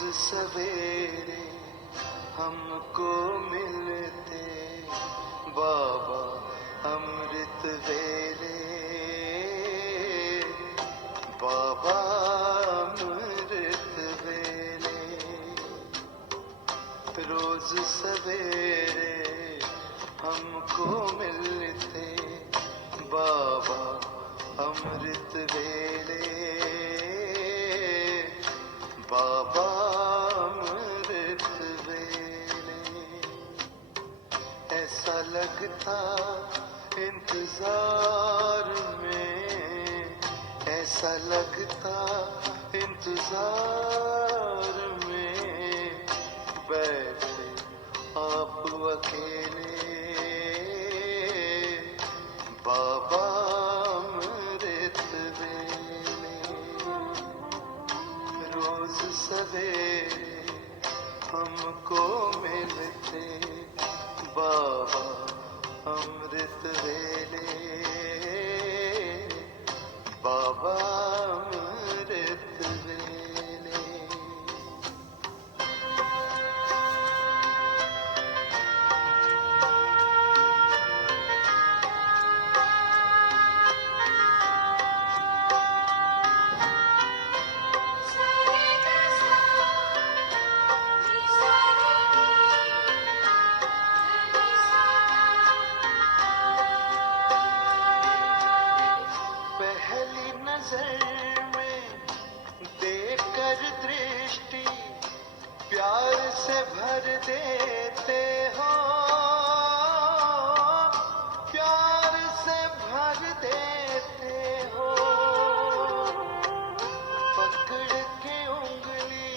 सवेरे हमको मिलते बाबा अमृत वेले, बाबा अमृत वेले। रोज सवेरे हमको मिलते बाबा अमृत वेले, बाबा अमृत वेले। ऐसा लगता इंतजार में, ऐसा लगता इंतजार में, बैठे आप अकेले बाबा अमृत वेले। रोज सवेरे हमको मिलते बाबा अमृत वेले, बाबा अमृत वेले। पहली नजर में देखकर दृष्टि प्यार से भर देते हो, प्यार से भर देते हो। पकड़ के उंगली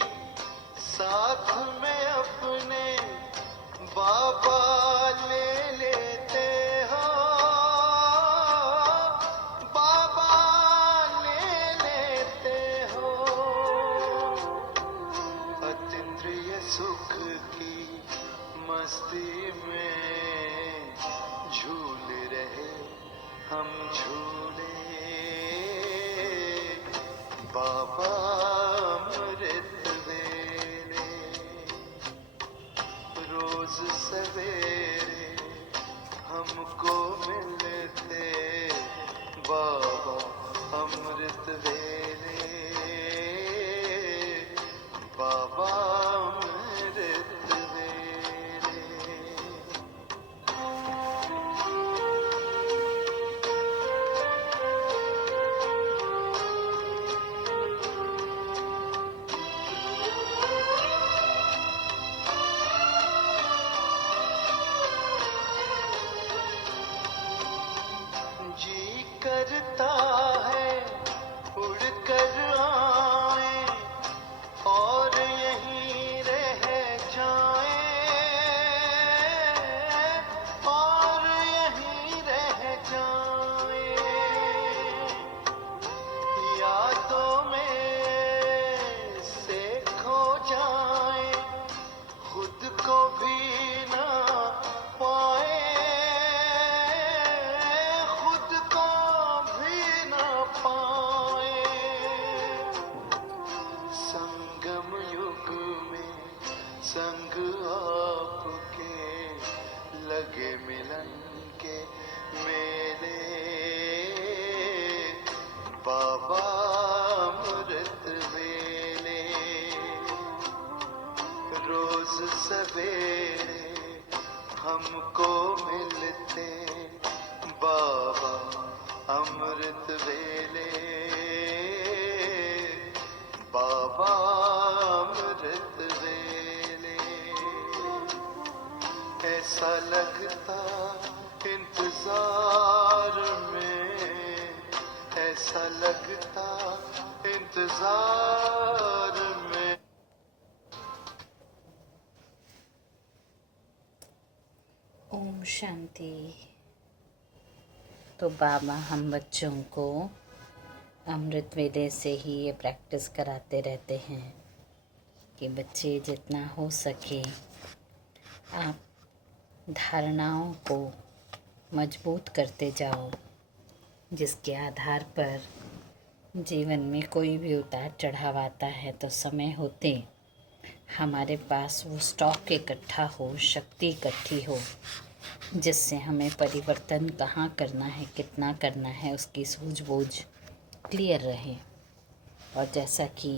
साथ में अपने बाबा ले लेते हो, बाबा ले लेते हो। अतीन्द्रिय सुख की मस्ती में झूल रहे हम झूले, बाबा अमृत वेले। रोज सवेरे हमको मिलते बाबा अमृत वेले, बाबा अमृत वेले। जी करता है उड़कर आए और यहीं रह जाए, और यहीं रह जाए। यादों में से खो जाए, खुद को भी ना पाए, खुद को भी ना पाए। संगम युग में संग आपके लगे मिलन के मेले, बाबा अमृत वेले। रोज सवेरे हमको मिलते बाबा अमृत वेले, बाबा अमृत वेले। ऐसा लगता इंतजार में, ऐसा लगता इंतजार में। ओम शांति। तो बाबा हम बच्चों को अमृत वेले से ही ये प्रैक्टिस कराते रहते हैं कि बच्चे जितना हो सके आप धारणाओं को मजबूत करते जाओ, जिसके आधार पर जीवन में कोई भी उतार चढ़ाव आता है तो समय होते हमारे पास वो स्टॉक इकट्ठा हो, शक्ति इकट्ठी हो, जिससे हमें परिवर्तन कहाँ करना है, कितना करना है, उसकी सूझबूझ क्लियर रहे। और जैसा कि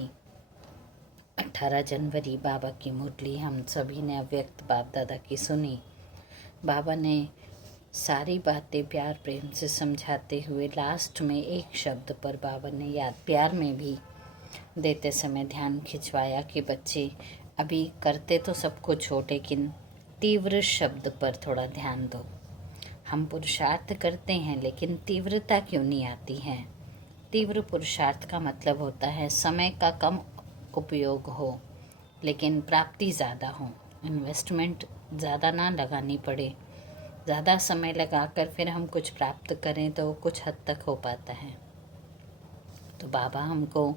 18 जनवरी बाबा की मुरली हम सभी ने अव्यक्त बाप दादा की सुनी, बाबा ने सारी बातें प्यार प्रेम से समझाते हुए लास्ट में एक शब्द पर बाबा ने याद प्यार में भी देते समय ध्यान खिंचवाया कि बच्चे अभी करते तो सब कुछ हो, लेकिन तीव्र शब्द पर थोड़ा ध्यान दो। हम पुरुषार्थ करते हैं लेकिन तीव्रता क्यों नहीं आती है? तीव्र पुरुषार्थ का मतलब होता है समय का कम उपयोग हो लेकिन प्राप्ति ज़्यादा हो, इन्वेस्टमेंट ज़्यादा ना लगानी पड़े, ज़्यादा समय लगाकर फिर हम कुछ प्राप्त करें तो कुछ हद तक हो पाता है। तो बाबा हमको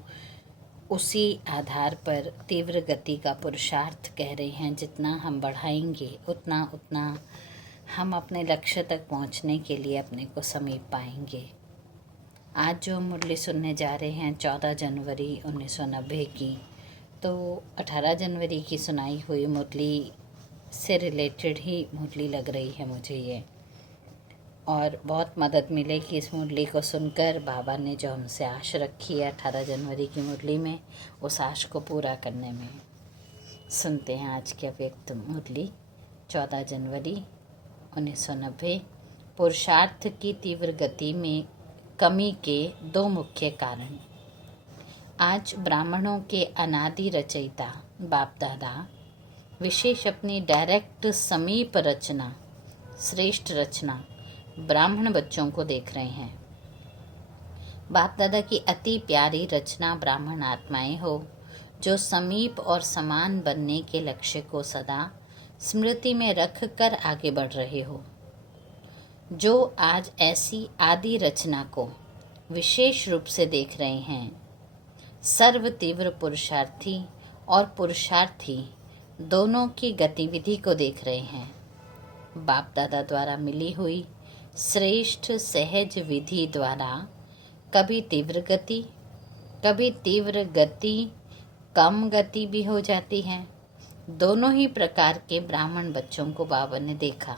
उसी आधार पर तीव्र गति का पुरुषार्थ कह रहे हैं। जितना हम बढ़ाएंगे उतना उतना हम अपने लक्ष्य तक पहुंचने के लिए अपने को समीप पाएंगे। आज जो मुरली सुनने जा रहे हैं 14 जनवरी 1990 की, तो 18 जनवरी की सुनाई हुई मुरली से रिलेटेड ही मुरली लग रही है मुझे ये, और बहुत मदद मिलेगी इस मुरली को सुनकर। बाबा ने जो हमसे आश रखी है 18 जनवरी की मुरली में, उस आश को पूरा करने में। सुनते हैं आज की अव्यक्त मुरली 14 जनवरी 1990। पुरुषार्थ की तीव्र गति में कमी के दो मुख्य कारण। आज ब्राह्मणों के अनादि रचयिता बाप दादा विशेष अपनी डायरेक्ट समीप रचना, श्रेष्ठ रचना ब्राह्मण बच्चों को देख रहे हैं। बाप दादा की अति प्यारी रचना ब्राह्मण आत्माएं हो, जो समीप और समान बनने के लक्ष्य को सदा स्मृति में रख कर आगे बढ़ रहे हो। जो आज ऐसी आदि रचना को विशेष रूप से देख रहे हैं, सर्व तीव्र पुरुषार्थी और पुरुषार्थी दोनों की गतिविधि को देख रहे हैं। बाप दादा द्वारा मिली हुई श्रेष्ठ सहज विधि द्वारा कभी तीव्र गति कम गति भी हो जाती है। दोनों ही प्रकार के ब्राह्मण बच्चों को बाबा ने देखा।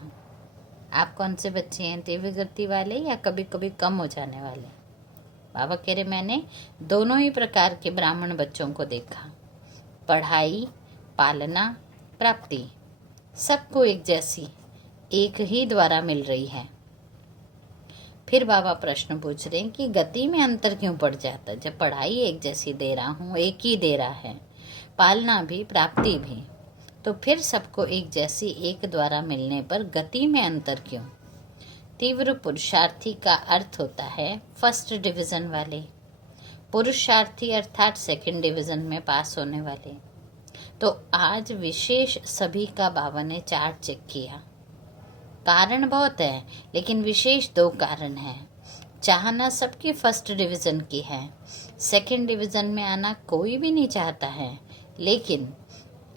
आप कौन से बच्चे हैं, तीव्र गति वाले या कभी कभी कम हो जाने वाले? बाबा कह रहे मैंने दोनों ही प्रकार के ब्राह्मण बच्चों को देखा। पढ़ाई, पालना, प्राप्ति सबको एक जैसी, एक ही द्वारा मिल रही है। फिर बाबा प्रश्न पूछ रहे हैं कि गति में अंतर क्यों पड़ जाता है? जब पढ़ाई एक जैसी दे रहा हूँ, एक ही दे रहा है, पालना भी प्राप्ति भी, तो फिर सबको एक जैसी एक द्वारा मिलने पर गति में अंतर क्यों? तीव्र पुरुषार्थी का अर्थ होता है फर्स्ट डिवीज़न वाले, पुरुषार्थी अर्थात सेकंड डिवीज़न में पास होने वाले। तो आज विशेष सभी का बाबा ने चार्ट चेक किया। कारण बहुत है लेकिन विशेष दो कारण हैं। चाहना सबकी फर्स्ट डिवीज़न की है, सेकंड डिवीज़न में आना कोई भी नहीं चाहता है। लेकिन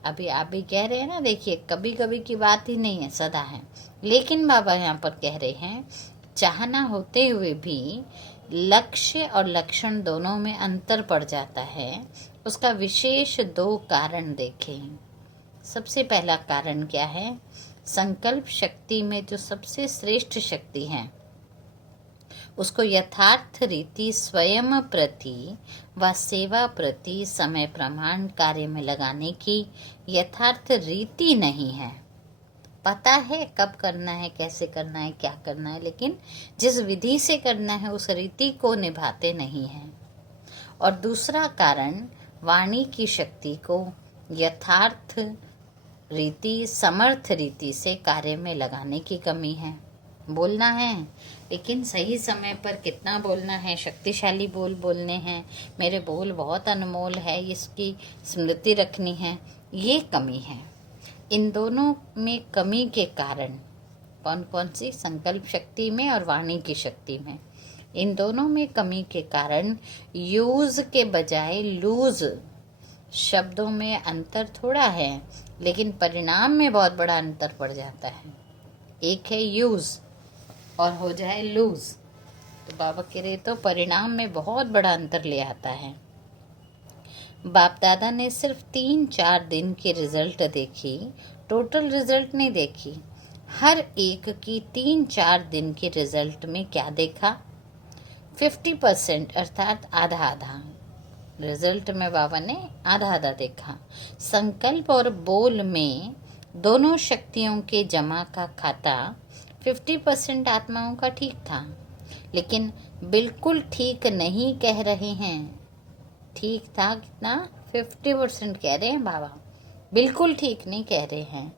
अभी आप भी कह रहे हैं ना, देखिए कभी कभी की बात ही नहीं है, सदा है। लेकिन बाबा यहाँ पर कह रहे हैं चाहना होते हुए भी लक्ष्य और लक्षण दोनों में अंतर पड़ जाता है। उसका विशेष दो कारण देखें। सबसे पहला कारण क्या है? संकल्प शक्ति में जो सबसे श्रेष्ठ शक्ति है, उसको यथार्थ रीति स्वयं प्रति व सेवा प्रति समय प्रमाण कार्य में लगाने की यथार्थ रीति नहीं है। पता है कब करना है, कैसे करना है, क्या करना है, लेकिन जिस विधि से करना है उस रीति को निभाते नहीं हैं। और दूसरा कारण वाणी की शक्ति को यथार्थ रीति, समर्थ रीति से कार्य में लगाने की कमी है। बोलना है लेकिन सही समय पर कितना बोलना है, शक्तिशाली बोल बोलने हैं, मेरे बोल बहुत अनमोल है, इसकी स्मृति रखनी है, ये कमी है। इन दोनों में कमी के कारण कौन कौन सी? संकल्प शक्ति में और वाणी की शक्ति में। इन दोनों में कमी के कारण यूज के बजाय लूज शब्दों में अंतर थोड़ा है, लेकिन परिणाम में बहुत बड़ा अंतर पड़ जाता है। एक है यूज और हो जाए लूज, तो बाबा कह रहे तो परिणाम में बहुत बड़ा अंतर ले आता है। बाप दादा ने सिर्फ 3-4 दिन की रिजल्ट देखी, टोटल रिजल्ट नहीं देखी। हर एक की 3-4 दिन के रिजल्ट में क्या देखा? 50% अर्थात आधा आधा। रिजल्ट में बाबा ने आधा आधा देखा। संकल्प और बोल में दोनों शक्तियों के जमा का खाता 50% आत्माओं का ठीक था, लेकिन बिल्कुल ठीक नहीं कह रहे हैं। ठीक था कितना? 50% कह रहे हैं बाबा, बिल्कुल ठीक नहीं कह रहे हैं।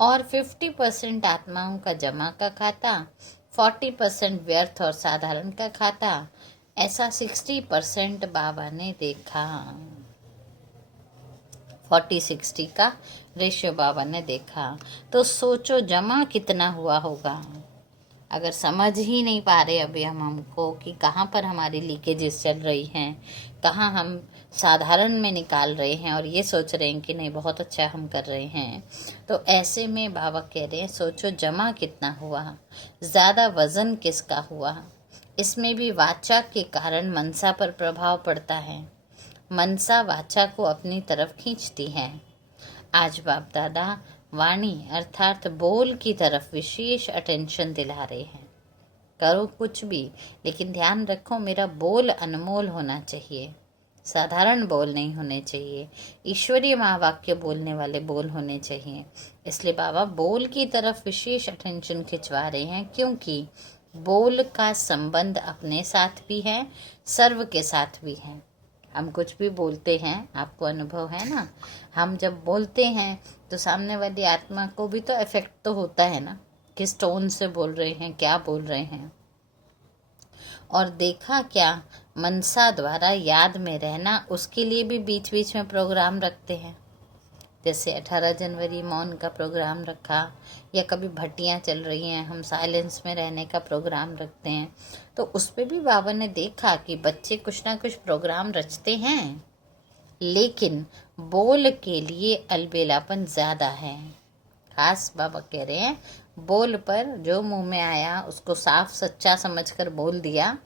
और 50% आत्माओं का जमा का खाता, 40% व्यर्थ और साधारण का खाता, ऐसा 60% बाबा ने देखा। 40-60 का रेशियो बाबा ने देखा। तो सोचो जमा कितना हुआ होगा। अगर समझ ही नहीं पा रहे अभी हम हमको कि कहाँ पर हमारी लीकेजेस चल रही हैं, कहाँ हम साधारण में निकाल रहे हैं और ये सोच रहे हैं कि नहीं बहुत अच्छा हम कर रहे हैं, तो ऐसे में बाबा कह रहे हैं सोचो जमा कितना हुआ, ज़्यादा वज़न किसका हुआ। इसमें भी वाचा के कारण मनसा पर प्रभाव पड़ता है। मनसा वाचा को अपनी तरफ खींचती है। आज बाप दादा वाणी अर्थात बोल की तरफ विशेष अटेंशन दिला रहे हैं। करो कुछ भी, लेकिन ध्यान रखो मेरा बोल अनमोल होना चाहिए, साधारण बोल नहीं होने चाहिए, ईश्वरीय महावाक्य बोलने वाले बोल होने चाहिए। इसलिए बाबा बोल की तरफ विशेष अटेंशन खिंचवा रहे हैं, क्योंकि बोल का संबंध अपने साथ भी है, सर्व के साथ भी है। हम कुछ भी बोलते हैं, आपको अनुभव है ना, हम जब बोलते हैं तो सामने वाली आत्मा को भी तो इफेक्ट तो होता है ना, किस टोन से बोल रहे हैं, क्या बोल रहे हैं। और देखा क्या, मनसा द्वारा याद में रहना, उसके लिए भी बीच बीच में प्रोग्राम रखते हैं। जैसे 18 जनवरी मौन का प्रोग्राम रखा, या कभी भट्टियाँ चल रही हैं हम साइलेंस में रहने का प्रोग्राम रखते हैं। तो उस पर भी बाबा ने देखा कि बच्चे कुछ ना कुछ प्रोग्राम रचते हैं, लेकिन बोल के लिए अलबेलापन ज़्यादा है। खास बाबा कह रहे हैं बोल पर जो मुंह में आया उसको साफ सच्चा समझकर बोल दिया,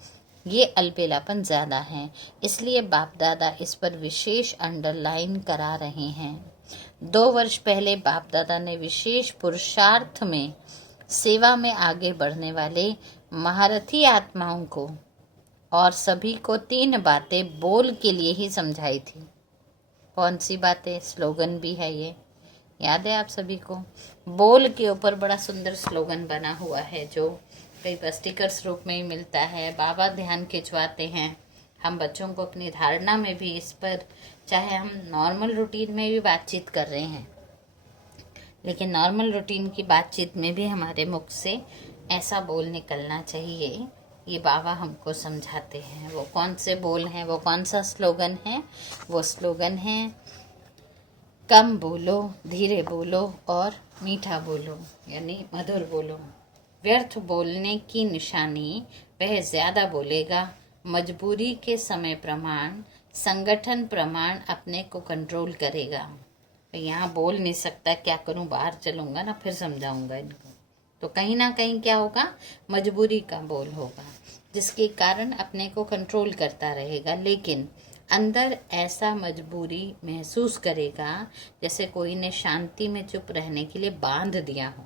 ये अलबेलापन ज़्यादा है। इसलिए बाप दादा इस पर विशेष अंडरलाइन करा रहे हैं। 2 वर्ष पहले बाप दादा ने विशेष पुरुषार्थ में सेवा में आगे बढ़ने वाले महारथी आत्माओं को और सभी को 3 बातें बोल के लिए ही समझाई थी। कौन सी बातें? स्लोगन भी है, ये याद है आप सभी को। बोल के ऊपर बड़ा सुंदर स्लोगन बना हुआ है, जो कई बार स्टिकर्स रूप में ही मिलता है। बाबा ध्यान खिंचवाते हैं। हम बच्चों को अपनी धारणा में भी इस पर, चाहे हम नॉर्मल रूटीन में भी बातचीत कर रहे हैं, लेकिन नॉर्मल रूटीन की बातचीत में भी हमारे मुख से ऐसा बोल निकलना चाहिए, ये बाबा हमको समझाते हैं। वो कौन से बोल हैं, वो कौन सा स्लोगन है? वो स्लोगन है कम बोलो, धीरे बोलो और मीठा बोलो, यानी मधुर बोलो। व्यर्थ बोलने की निशानी, वह ज़्यादा बोलेगा। मजबूरी के समय प्रमाण, संगठन प्रमाण अपने को कंट्रोल करेगा। यहाँ बोल नहीं सकता, क्या करूँ, बाहर चलूँगा ना फिर समझाऊँगा इनको। तो कहीं ना कहीं क्या होगा, मजबूरी का बोल होगा, जिसके कारण अपने को कंट्रोल करता रहेगा, लेकिन अंदर ऐसा मजबूरी महसूस करेगा जैसे कोई ने शांति में चुप रहने के लिए बांध दिया हो।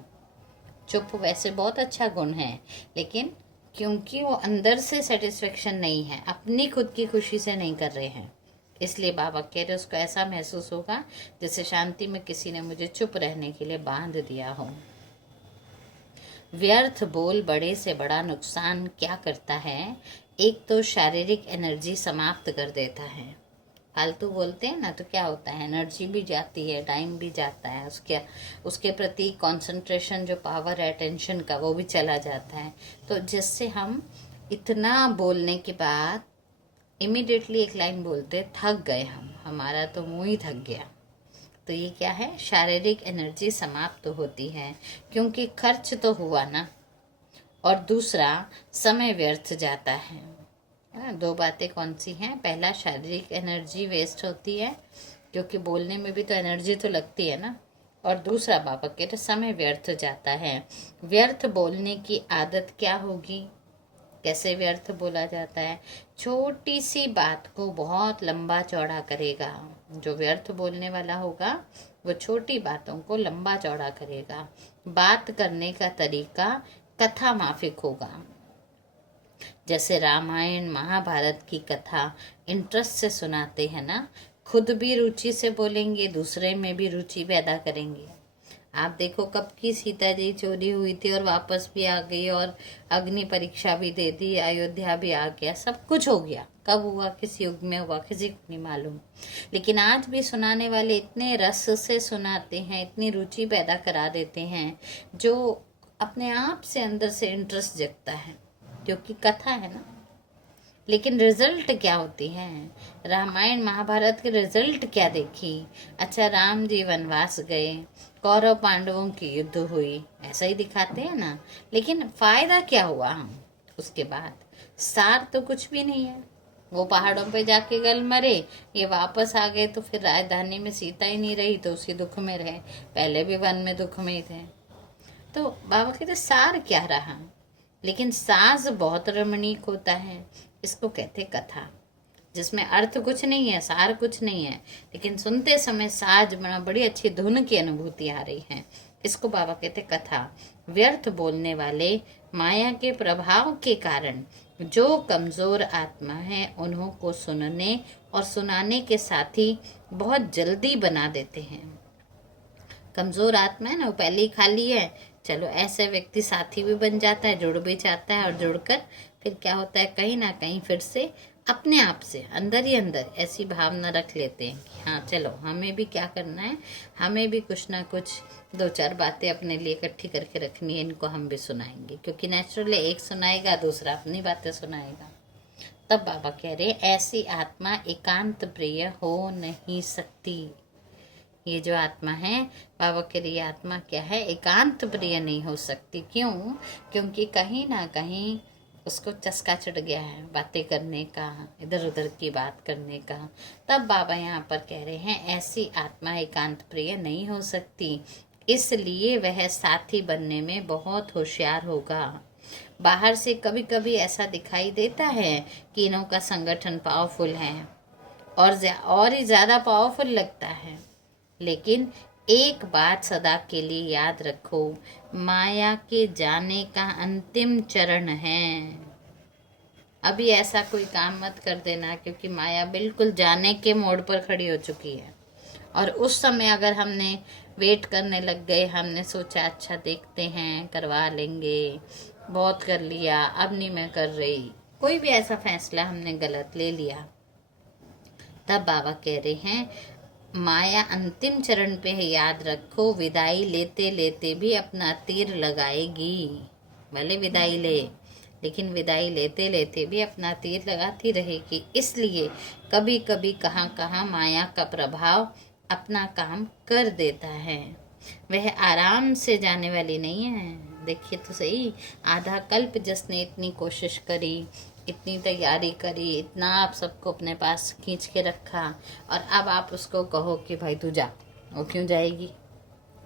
चुप वैसे बहुत अच्छा गुण है, लेकिन क्योंकि वो अंदर से सेटिस्फेक्शन नहीं है, अपनी खुद की खुशी से नहीं कर रहे हैं, इसलिए बाबा कह रहे उसको ऐसा महसूस होगा जैसे शांति में किसी ने मुझे चुप रहने के लिए बांध दिया हो। व्यर्थ बोल बड़े से बड़ा नुकसान क्या करता है? एक तो शारीरिक एनर्जी समाप्त कर देता है। फालतू बोलते हैं ना तो क्या होता है, एनर्जी भी जाती है, टाइम भी जाता है, उसके प्रति कंसंट्रेशन जो पावर है टेंशन का, वो भी चला जाता है। तो जिससे हम इतना बोलने के बाद इमीडिएटली एक लाइन बोलते, थक गए हमारा तो मुंह ही थक गया। तो ये क्या है, शारीरिक एनर्जी समाप्त होती है, क्योंकि खर्च तो हुआ ना, और दूसरा समय व्यर्थ जाता है ना। 2 बातें कौन सी हैं? पहला, शारीरिक एनर्जी वेस्ट होती है, क्योंकि बोलने में भी तो एनर्जी तो लगती है ना, और दूसरा बाबा के तो समय व्यर्थ जाता है। व्यर्थ बोलने की आदत क्या होगी? कैसे व्यर्थ बोला जाता है? छोटी सी बात को बहुत लंबा चौड़ा करेगा। जो व्यर्थ बोलने वाला होगा वो छोटी बातों को लंबा चौड़ा करेगा। बात करने का तरीका कथा माफिक होगा। जैसे रामायण महाभारत की कथा इंटरेस्ट से सुनाते हैं ना, खुद भी रुचि से बोलेंगे, दूसरे में भी रुचि पैदा करेंगे। आप देखो कब की सीता जी चोरी हुई थी और वापस भी आ गई, और अग्नि परीक्षा भी दे दी, अयोध्या भी आ गया, सब कुछ हो गया। कब हुआ, किस युग में हुआ, किसी को नहीं मालूम। लेकिन आज भी सुनाने वाले इतने रस से सुनाते हैं, इतनी रुचि पैदा करा देते हैं, जो अपने आप से अंदर से इंटरेस्ट जगता है, क्योंकि कथा है ना। लेकिन रिजल्ट क्या होती है? रामायण महाभारत के रिजल्ट क्या देखी? अच्छा, राम जी वनवास गए, कौरव पांडवों की युद्ध हुई, ऐसा ही दिखाते हैं ना। लेकिन फायदा क्या हुआ उसके बाद? सार तो कुछ भी नहीं है। वो पहाड़ों पे जाके गल मरे, ये वापस आ गए, तो फिर राजधानी में सीता ही नहीं रही, तो उसी दुख में रहे। पहले भी वन में दुख में ही थे। तो बाबा कहते सार क्या रहा? लेकिन साज बहुत रमणीक होता है, इसको कहते कथा, जिसमें अर्थ कुछ नहीं है, सार कुछ नहीं है, लेकिन सुनते समय साज बड़ी अच्छी धुन की अनुभूति आ रही है। इसको बाबा कहते कथा। व्यर्थ बोलने वाले माया के प्रभाव के कारण जो कमजोर आत्मा है, उन्हों को सुनने और सुनाने के साथी बहुत जल्दी बना देते हैं। कमजोर आत्मा है ना, वो पहले ही खाली है, चलो ऐसे व्यक्ति साथी भी बन जाता है, जुड़ भी जाता है, और जुड़कर फिर क्या होता है, कहीं ना कहीं फिर से अपने आप से अंदर ही अंदर ऐसी भावना रख लेते हैं कि हाँ चलो हमें भी क्या करना है, हमें भी कुछ ना कुछ दो चार बातें अपने लिए इकट्ठी करके रखनी है, इनको हम भी सुनाएंगे। क्योंकि नेचुरली एक सुनाएगा, दूसरा अपनी बातें सुनाएगा। तब बाबा कह रहे ऐसी आत्मा एकांत प्रिय हो नहीं सकती। ये जो आत्मा है, बाबा के लिए आत्मा क्या है, एकांत प्रिय नहीं हो सकती। क्यों? क्योंकि कहीं ना कहीं उसको चस्का चढ़ गया है बातें करने का, इधर उधर की बात करने का। तब बाबा यहाँ पर कह रहे हैं ऐसी आत्मा एकांत प्रिय नहीं हो सकती, इसलिए वह साथी बनने में बहुत होशियार होगा। बाहर से कभी कभी ऐसा दिखाई देता है कि इनों का संगठन पावरफुल है और ही ज़्यादा पावरफुल लगता है, लेकिन एक बात सदा के लिए याद रखो, माया के जाने का अंतिम चरण है। अभी ऐसा कोई काम मत कर देना, क्योंकि माया बिल्कुल जाने के मोड़ पर खड़ी हो चुकी है। और उस समय अगर हमने वेट करने लग गए, हमने सोचा अच्छा देखते हैं, करवा लेंगे, बहुत कर लिया, अब नहीं मैं कर रही, कोई भी ऐसा फैसला हमने गलत ले लिया, तब बाबा कह रहे हैं माया अंतिम चरण पे है, याद रखो, विदाई लेते लेते भी अपना तीर लगाएगी। भले विदाई ले, लेकिन विदाई लेते लेते भी अपना तीर लगाती रहेगी। इसलिए कभी कभी कहाँ कहाँ माया का प्रभाव अपना काम कर देता है। वह आराम से जाने वाली नहीं है। देखिए तो सही, आधा कल्प जिसने इतनी कोशिश करी, इतनी तैयारी करी, इतना आप सबको अपने पास खींच के रखा, और अब आप उसको कहो कि भाई तू जा, वो क्यों जाएगी?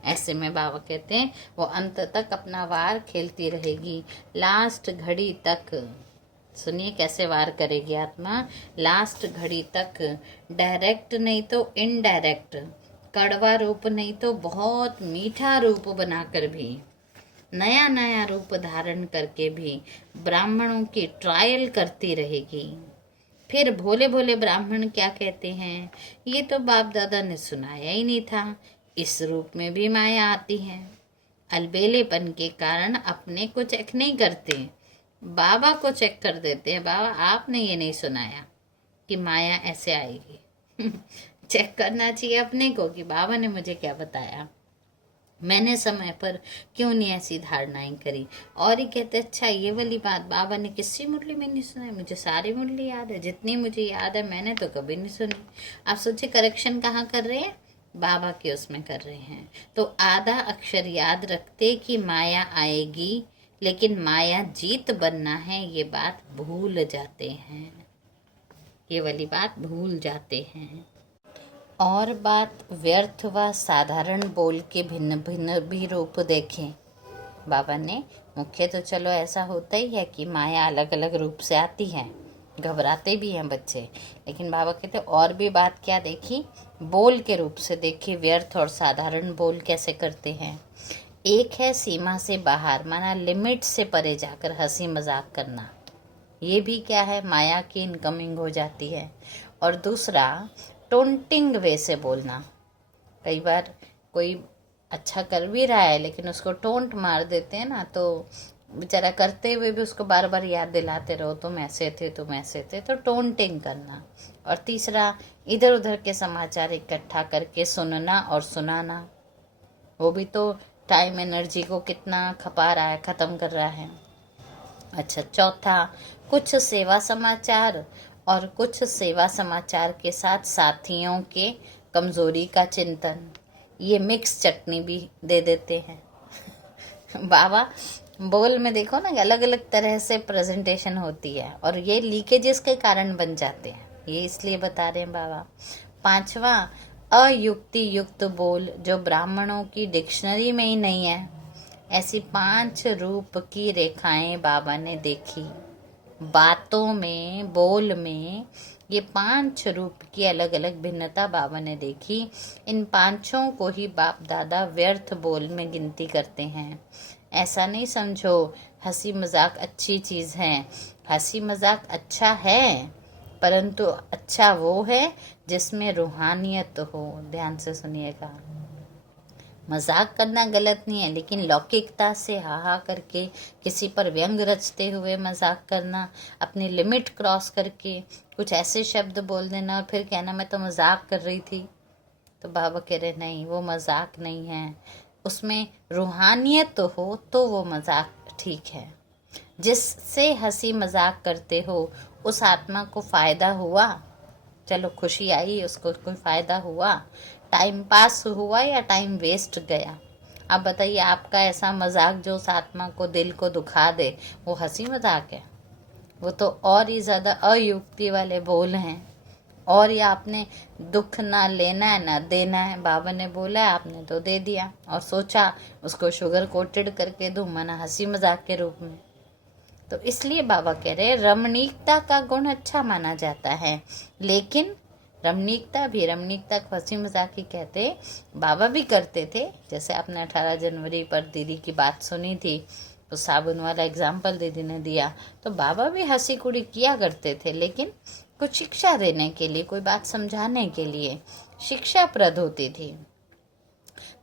ऐसे में बाबा कहते हैं वो अंत तक अपना वार खेलती रहेगी, लास्ट घड़ी तक। सुनिए कैसे वार करेगी आत्मा, लास्ट घड़ी तक, डायरेक्ट नहीं तो इनडायरेक्ट, कड़वा रूप नहीं तो बहुत मीठा रूप बनाकर भी, नया नया रूप धारण करके भी ब्राह्मणों की ट्रायल करती रहेगी। फिर भोले भोले ब्राह्मण क्या कहते हैं, ये तो बाप दादा ने सुनाया ही नहीं था, इस रूप में भी माया आती है। अलबेलेपन के कारण अपने को चेक नहीं करते, बाबा को चेक कर देते हैं। बाबा आपने ये नहीं सुनाया कि माया ऐसे आएगी। चेक करना चाहिए अपने को कि बाबा ने मुझे क्या बताया, मैंने समय पर क्यों नहीं ऐसी धारणाएं करी। और ही कहते अच्छा ये वाली बात बाबा ने किसी मुरली में नहीं सुनाई, मुझे सारी मुरली याद है, जितनी मुझे याद है मैंने तो कभी नहीं सुनी। आप सोचिए करेक्शन कहाँ कर रहे हैं, बाबा के उसमें कर रहे हैं। तो आधा अक्षर याद रखते कि माया आएगी, लेकिन माया जीत बनना है, ये बात भूल जाते हैं, ये वाली बात भूल जाते हैं। और बात व्यर्थ व साधारण बोल के भिन्न भिन्न भी रूप देखें। बाबा ने मुख्य तो चलो ऐसा होता ही है कि माया अलग अलग रूप से आती है, घबराते भी हैं बच्चे, लेकिन बाबा कहते और भी बात क्या देखी, बोल के रूप से देखी, व्यर्थ और साधारण बोल कैसे करते हैं। एक है सीमा से बाहर, माना लिमिट से परे जाकर हंसी मजाक करना, ये भी क्या है, माया की इनकमिंग हो जाती है। और दूसरा टोंटिंग वे से बोलना, कई बार कोई अच्छा कर भी रहा है लेकिन उसको टोंट मार देते हैं ना, तो बेचारा करते हुए भी उसको बार बार याद दिलाते रहो तुम ऐसे थे तुम ऐसे थे, तो टोंटिंग करना। और तीसरा इधर उधर के समाचार इकट्ठा करके सुनना और सुनाना, वो भी तो टाइम एनर्जी को कितना खपा रहा है, ख़त्म कर रहा है। अच्छा, चौथा कुछ सेवा समाचार, और कुछ सेवा समाचार के साथ साथियों के कमजोरी का चिंतन, ये मिक्स चटनी भी दे देते हैं। बाबा बोल में देखो ना, अलग अलग तरह से प्रेजेंटेशन होती है और ये लीकेजेस के कारण बन जाते हैं, ये इसलिए बता रहे हैं बाबा। पांचवा अयुक्ति युक्त बोल, जो ब्राह्मणों की डिक्शनरी में ही नहीं है, ऐसी 5 रूप की रेखाएं बाबा ने देखी। बातों में, बोल में ये 5 रूप की अलग अलग भिन्नता बाबा ने देखी। इन पांचों को ही बाप दादा व्यर्थ बोल में गिनती करते हैं। ऐसा नहीं समझो हंसी मजाक अच्छी चीज़ है, हंसी मजाक अच्छा है, परंतु अच्छा वो है जिसमें रूहानियत हो। ध्यान से सुनिएगा, मजाक करना गलत नहीं है, लेकिन लौकिकता से हा करके किसी पर व्यंग रचते हुए मजाक करना, अपनी लिमिट क्रॉस करके कुछ ऐसे शब्द बोल देना और फिर कहना मैं तो मजाक कर रही थी, तो बाबा कह रहे नहीं, वो मजाक नहीं है, उसमें रूहानियत तो हो तो वो मजाक ठीक है। जिससे हंसी मजाक करते हो उस आत्मा को फ़ायदा हुआ, चलो खुशी आई, उसको कोई फ़ायदा हुआ, टाइम पास हुआ या टाइम वेस्ट गया। अब बताइए, आपका ऐसा मजाक जो उस आत्मा को, दिल को दुखा दे, वो हंसी मजाक है? वो तो और ही ज़्यादा अयुक्ति वाले बोल हैं। और ये आपने दुख ना लेना है ना देना है, बाबा ने बोला है, आपने तो दे दिया और सोचा उसको शुगर कोटेड करके दूं, मना हंसी मजाक के रूप में। तो इसलिए बाबा कह रहे रमणीकता का गुण अच्छा माना जाता है, लेकिन रमणीकता को हंसी मजाक ही कहते, बाबा भी करते थे। जैसे आपने 18 जनवरी पर दीदी की बात सुनी थी, तो साबुन वाला एग्जाम्पल दीदी ने दिया, तो बाबा भी हंसी कुड़ी किया करते थे, लेकिन कुछ शिक्षा देने के लिए, कोई बात समझाने के लिए शिक्षाप्रद होती थी।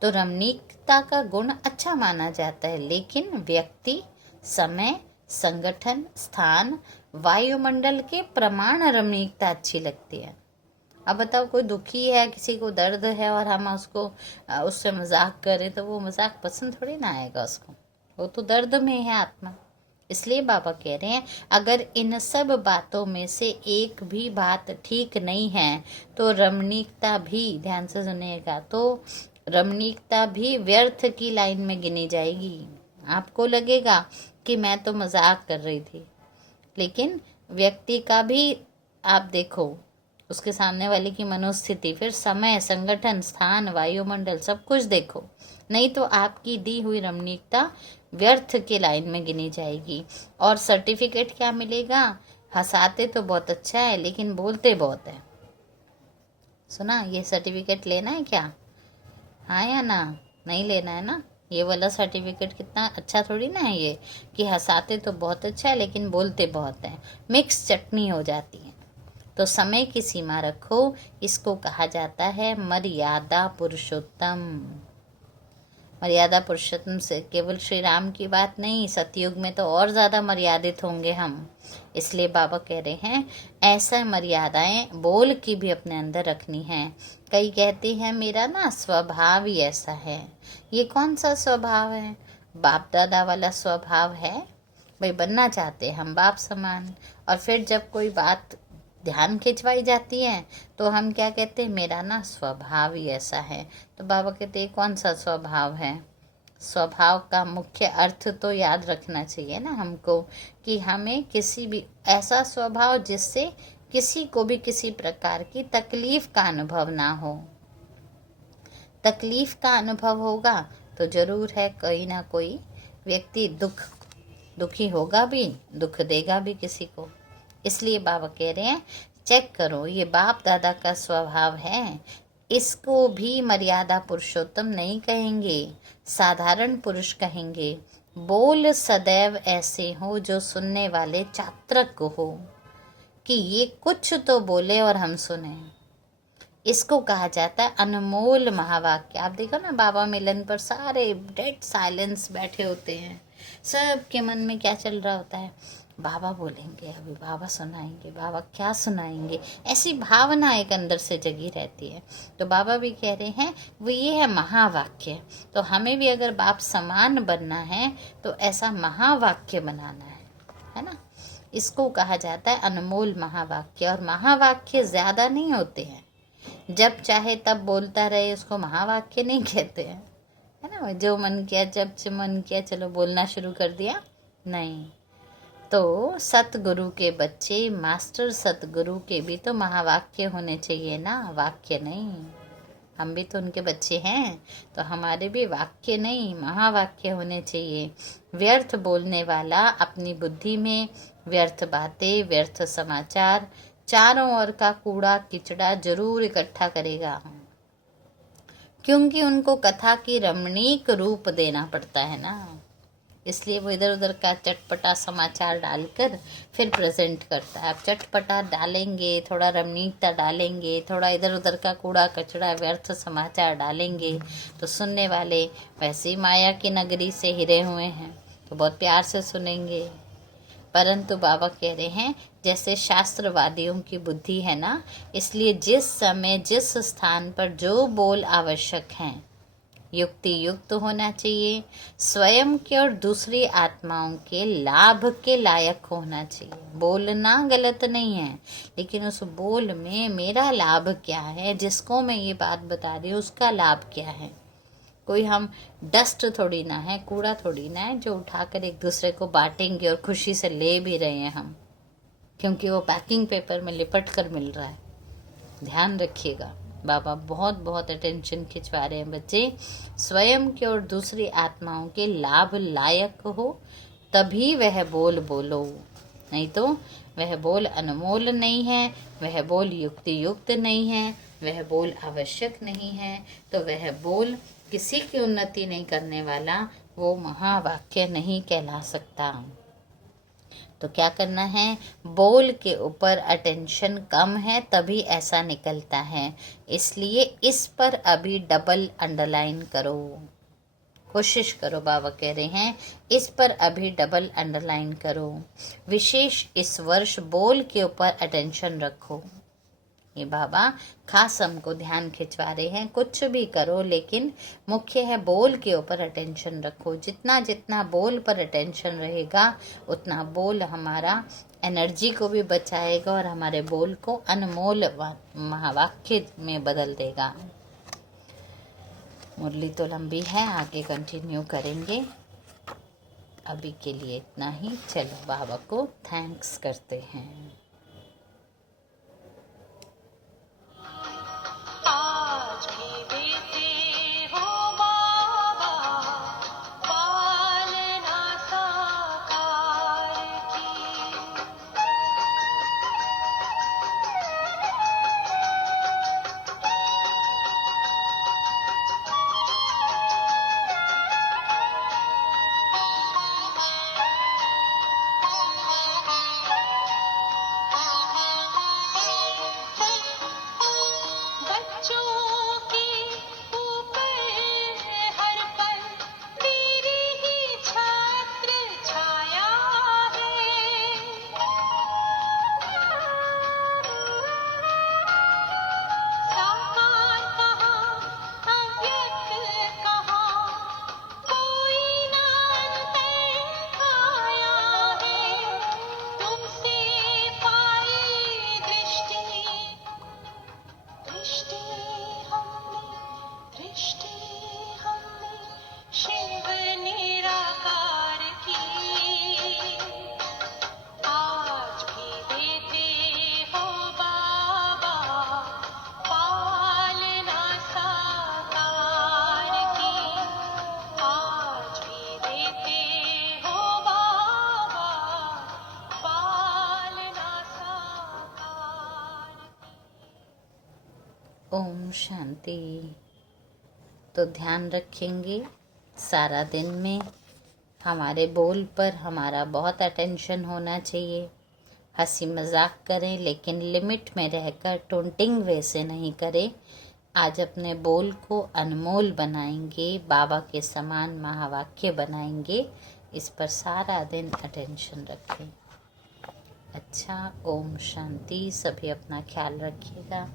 तो रमणीकता का गुण अच्छा माना जाता है, लेकिन व्यक्ति, समय, संगठन, स्थान, वायुमंडल के प्रमाण रमणीकता अच्छी लगती है। अब बताओ, कोई दुखी है, किसी को दर्द है और हम उससे मजाक करें, तो वो मजाक पसंद थोड़ी ना आएगा उसको, वो तो दर्द में है आत्मा। इसलिए बाबा कह रहे हैं अगर इन सब बातों में से एक भी बात ठीक नहीं है तो रमणीकता भी, ध्यान से सुनिएगा, तो रमणीकता भी व्यर्थ की लाइन में गिनी जाएगी। आपको लगेगा कि मैं तो मजाक कर रही थी, लेकिन व्यक्ति का भी आप देखो, उसके सामने वाले की मनोस्थिति, फिर समय, संगठन, स्थान, वायुमंडल, सब कुछ देखो, नहीं तो आपकी दी हुई रमणीकता व्यर्थ के लाइन में गिनी जाएगी। और सर्टिफिकेट क्या मिलेगा? हंसाते तो बहुत अच्छा है लेकिन बोलते बहुत है। सुना, ये सर्टिफिकेट लेना है क्या? हाँ या ना? नहीं लेना है ना? ये वाला सर्टिफिकेट कितना अच्छा थोड़ी ना है ये, कि हंसाते तो बहुत अच्छा है लेकिन बोलते बहुत है, मिक्स चटनी हो जाती है। तो समय की सीमा रखो, इसको कहा जाता है मर्यादा पुरुषोत्तम। मर्यादा पुरुषोत्तम से केवल श्री राम की बात नहीं, सतयुग में तो और ज़्यादा मर्यादित होंगे हम। इसलिए बाबा कह रहे हैं ऐसा मर्यादाएं बोल की भी अपने अंदर रखनी है। कई कहते हैं मेरा ना स्वभाव ही ऐसा है। ये कौन सा स्वभाव है? बाप दादा वाला स्वभाव है, भाई बनना चाहते हम बाप समान, और फिर जब कोई बात ध्यान खिंचवाई जाती है तो हम क्या कहते हैं, मेरा ना स्वभाव ही ऐसा है। तो बाबा कहते हैं कौन सा स्वभाव है? स्वभाव का मुख्य अर्थ तो याद रखना चाहिए ना हमको, कि हमें किसी भी ऐसा स्वभाव जिससे किसी को भी किसी प्रकार की तकलीफ का अनुभव ना हो। तकलीफ का अनुभव होगा तो जरूर है कोई ना कोई व्यक्ति दुख दुखी होगा भी, दुख देगा भी किसी को। इसलिए बाबा कह रहे हैं चेक करो, ये बाप दादा का स्वभाव है, इसको भी मर्यादा पुरुषोत्तम नहीं कहेंगे, साधारण पुरुष कहेंगे। बोल सदैव ऐसे हो जो सुनने वाले चात्रक हो, कि ये कुछ तो बोले और हम सुने। इसको कहा जाता है अनमोल महावाक्य। आप देखो ना, बाबा मिलन पर सारे डेड साइलेंस बैठे होते हैं, सबके मन में क्या चल रहा होता है, बाबा बोलेंगे, अभी बाबा सुनाएंगे, बाबा क्या सुनाएंगे, ऐसी भावना एक अंदर से जगी रहती है। तो बाबा भी कह रहे हैं वो ये है महावाक्य। तो हमें भी अगर बाप समान बनना है तो ऐसा महावाक्य बनाना है ना। इसको कहा जाता है अनमोल महावाक्य। और महावाक्य ज्यादा नहीं होते हैं, जब चाहे तब बोलता रहे उसको महावाक्य नहीं कहते हैं, है ना। जो मन किया, जब मन किया चलो बोलना शुरू कर दिया, नहीं। तो सतगुरु के बच्चे, मास्टर सतगुरु के भी तो महावाक्य होने चाहिए ना, वाक्य नहीं। हम भी तो उनके बच्चे हैं, तो हमारे भी वाक्य नहीं महावाक्य होने चाहिए। व्यर्थ बोलने वाला अपनी बुद्धि में व्यर्थ बातें, व्यर्थ समाचार, चारों ओर का कूड़ा किचड़ा जरूर इकट्ठा करेगा, क्योंकि उनको कथा की रमणीक रूप देना पड़ता है ना। इसलिए वो इधर उधर का चटपटा समाचार डालकर फिर प्रेजेंट करता है। आप चटपटा डालेंगे, थोड़ा रमणीकता डालेंगे, थोड़ा इधर उधर का कूड़ा कचड़ा व्यर्थ समाचार डालेंगे, तो सुनने वाले वैसे ही माया की नगरी से हिरे हुए हैं, तो बहुत प्यार से सुनेंगे। परंतु बाबा कह रहे हैं जैसे शास्त्रवादियों की बुद्धि है ना, इसलिए जिस समय जिस स्थान पर जो बोल आवश्यक हैं, युक्ति युक्त होना चाहिए, स्वयं के और दूसरी आत्माओं के लाभ के लायक होना चाहिए। बोलना गलत नहीं है, लेकिन उस बोल में मेरा लाभ क्या है, जिसको मैं ये बात बता रही हूँ उसका लाभ क्या है। कोई हम डस्ट थोड़ी ना है, कूड़ा थोड़ी ना है जो उठाकर एक दूसरे को बांटेंगे और खुशी से ले भी रहे हैं हम, क्योंकि वो पैकिंग पेपर में लिपट कर मिल रहा है। ध्यान रखिएगा, बाबा बहुत बहुत अटेंशन खिंचवा रहे हैं बच्चे। स्वयं के और दूसरी आत्माओं के लाभ लायक हो तभी वह बोल बोलो, नहीं तो वह बोल अनमोल नहीं है, वह बोल युक्ति युक्त नहीं है, वह बोल आवश्यक नहीं है, तो वह बोल किसी की उन्नति नहीं करने वाला, वो महावाक्य नहीं कहला सकता। तो क्या करना है, बोल के ऊपर अटेंशन कम है तभी ऐसा निकलता है, इसलिए इस पर अभी डबल अंडरलाइन करो, कोशिश करो। बाबा कह रहे हैं इस पर अभी डबल अंडरलाइन करो, विशेष इस वर्ष बोल के ऊपर अटेंशन रखो। ये बाबा खास हमको ध्यान खिंचवा रहे हैं, कुछ भी करो लेकिन मुख्य है बोल के ऊपर अटेंशन रखो। जितना जितना बोल पर अटेंशन रहेगा उतना बोल हमारा एनर्जी को भी बचाएगा और हमारे बोल को अनमोल महावाक्य में बदल देगा। मुरली तो लंबी है, आगे कंटिन्यू करेंगे, अभी के लिए इतना ही। चलो बाबा को थैंक्स करते हैं। ओम शांति। तो ध्यान रखेंगे सारा दिन में हमारे बोल पर हमारा बहुत अटेंशन होना चाहिए। हंसी मजाक करें लेकिन लिमिट में रहकर टोंटिंग वे से नहीं करें। आज अपने बोल को अनमोल बनाएंगे, बाबा के समान महावाक्य बनाएंगे। इस पर सारा दिन अटेंशन रखें। अच्छा, ओम शांति। सभी अपना ख्याल रखिएगा।